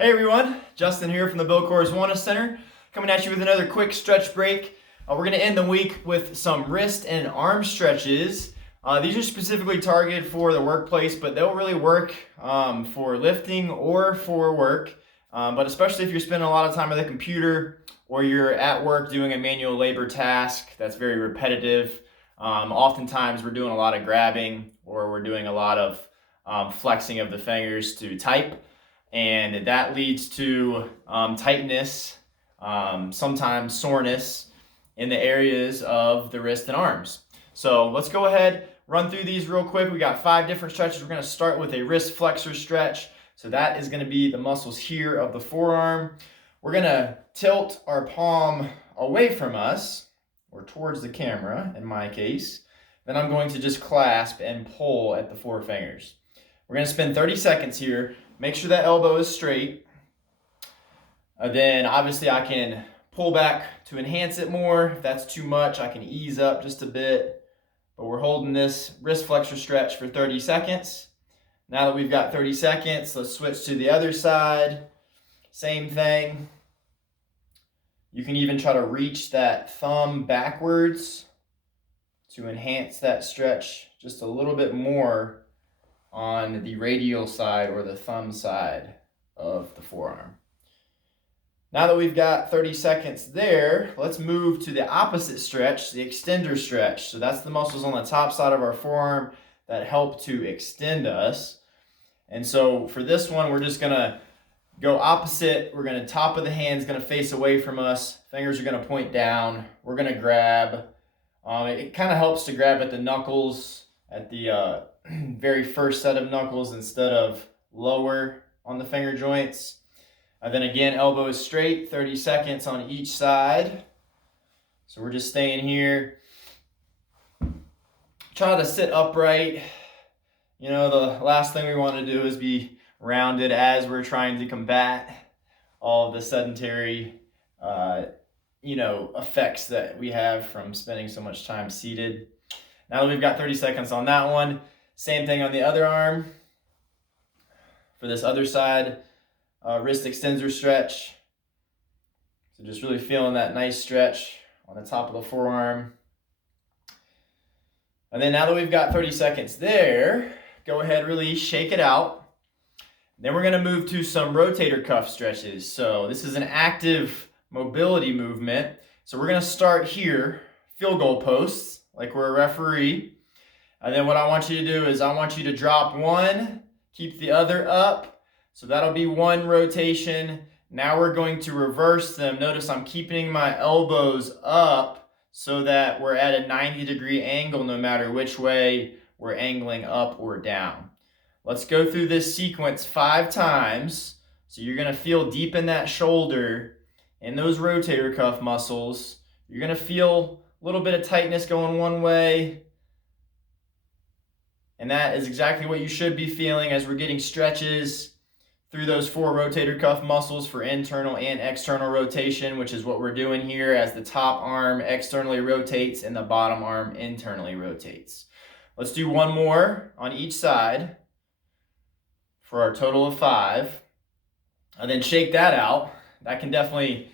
Hey everyone, Justin here from the Bill Coors Wellness Center, coming at you with another quick stretch break. We're going to end the week with some wrist and arm stretches. These are specifically targeted for the workplace, but they'll really work for lifting or for work. But especially if you're spending a lot of time at the computer or you're at work doing a manual labor task that's very repetitive. Oftentimes we're doing a lot of grabbing or we're doing a lot of flexing of the fingers to type. And that leads to tightness, sometimes soreness in the areas of the wrist and arms. So let's go ahead, run through these real quick. We got 5 different stretches. We're going to start with a wrist flexor stretch. So that is going to be the muscles here of the forearm. We're going to tilt our palm away from us, or towards the camera in my case. Then I'm going to just clasp and pull at the 4 fingers. We're going to spend 30 seconds here. Make sure that elbow is straight. Then obviously I can pull back to enhance it more. If that's too much, I can ease up just a bit. But we're holding this wrist flexor stretch for 30 seconds. Now that we've got 30 seconds, let's switch to the other side. Same thing. You can even try to reach that thumb backwards to enhance that stretch just a little bit more on the radial side or the thumb side of the forearm. Now that we've got 30 seconds there, let's move to the opposite stretch, the extender stretch. So that's the muscles on the top side of our forearm that help to extend us. And so for this one, we're just gonna go opposite. We're gonna, top of the hand's gonna face away from us. Fingers are gonna point down. We're gonna grab. It kind of helps to grab at the knuckles, at the very first set of knuckles instead of lower on the finger joints. And then again, elbow is straight, 30 seconds on each side. So we're just staying here. Try to sit upright. You know, the last thing we want to do is be rounded as we're trying to combat all of the sedentary effects that we have from spending so much time seated. Now that we've got 30 seconds on that one, same thing on the other arm. For this other side, wrist extensor stretch. So just really feeling that nice stretch on the top of the forearm. And then now that we've got 30 seconds there, go ahead, really shake it out. Then we're gonna move to some rotator cuff stretches. So this is an active mobility movement. So we're gonna start here, field goal posts, like we're a referee. And then what I want you to do is I want you to drop one, keep the other up. So that'll be one rotation. Now we're going to reverse them. Notice I'm keeping my elbows up so that we're at a 90-degree angle no matter which way we're angling up or down. Let's go through this sequence 5 times. So you're gonna feel deep in that shoulder and those rotator cuff muscles. You're gonna feel a little bit of tightness going one way. And that is exactly what you should be feeling as we're getting stretches through those 4 rotator cuff muscles for internal and external rotation, which is what we're doing here as the top arm externally rotates and the bottom arm internally rotates. Let's do one more on each side for our total of 5. And then shake that out. That can definitely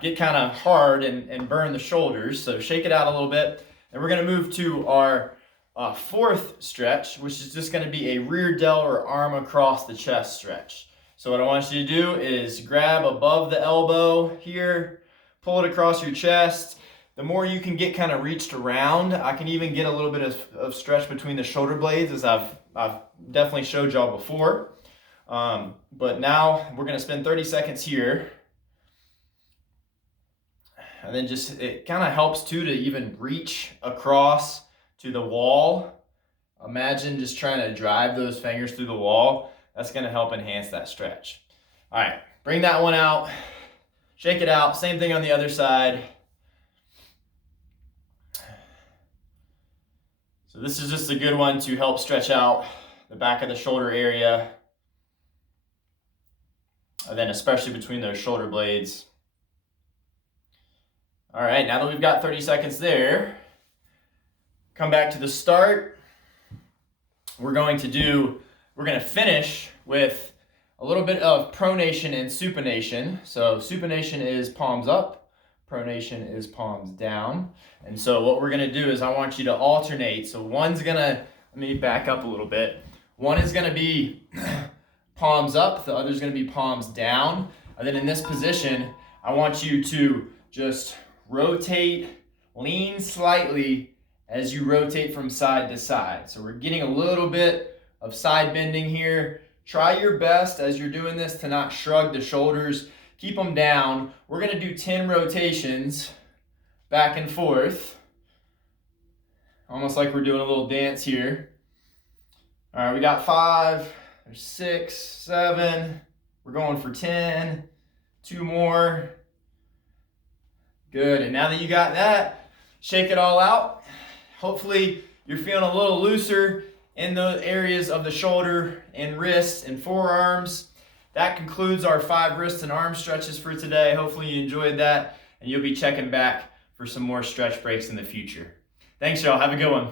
get kind of hard and burn the shoulders. So shake it out a little bit. And we're gonna move to our 4th stretch, which is just going to be a rear delt or arm across the chest stretch. So what I want you to do is grab above the elbow here, pull it across your chest. The more you can get kind of reached around, I can even get a little bit of stretch between the shoulder blades, as I've definitely showed y'all before. But now we're going to spend 30 seconds here. And then it kind of helps too to even reach across to the wall. Imagine just trying to drive those fingers through the wall. That's going to help enhance that stretch. All right, bring that one out, shake it out. Same thing on the other side. So this is just a good one to help stretch out the back of the shoulder area, and then especially between those shoulder blades. All right, now that we've got 30 seconds there, come back to the start. We're going to finish with a little bit of pronation and supination. So supination is palms up, pronation is palms down. And so what we're gonna do is I want you to alternate. So one's gonna, let me back up a little bit. One is gonna be palms up, the other's gonna be palms down. And then in this position, I want you to just rotate, lean slightly as you rotate from side to side. So we're getting a little bit of side bending here. Try your best as you're doing this to not shrug the shoulders. Keep them down. We're gonna do 10 rotations back and forth. Almost like we're doing a little dance here. All right, we got 5, there's 6, 7. We're going for 10, 2 more. Good, and now that you got that, shake it all out. Hopefully you're feeling a little looser in the areas of the shoulder and wrists and forearms. That concludes our 5 wrist and arm stretches for today. Hopefully you enjoyed that, and you'll be checking back for some more stretch breaks in the future. Thanks, y'all. Have a good one.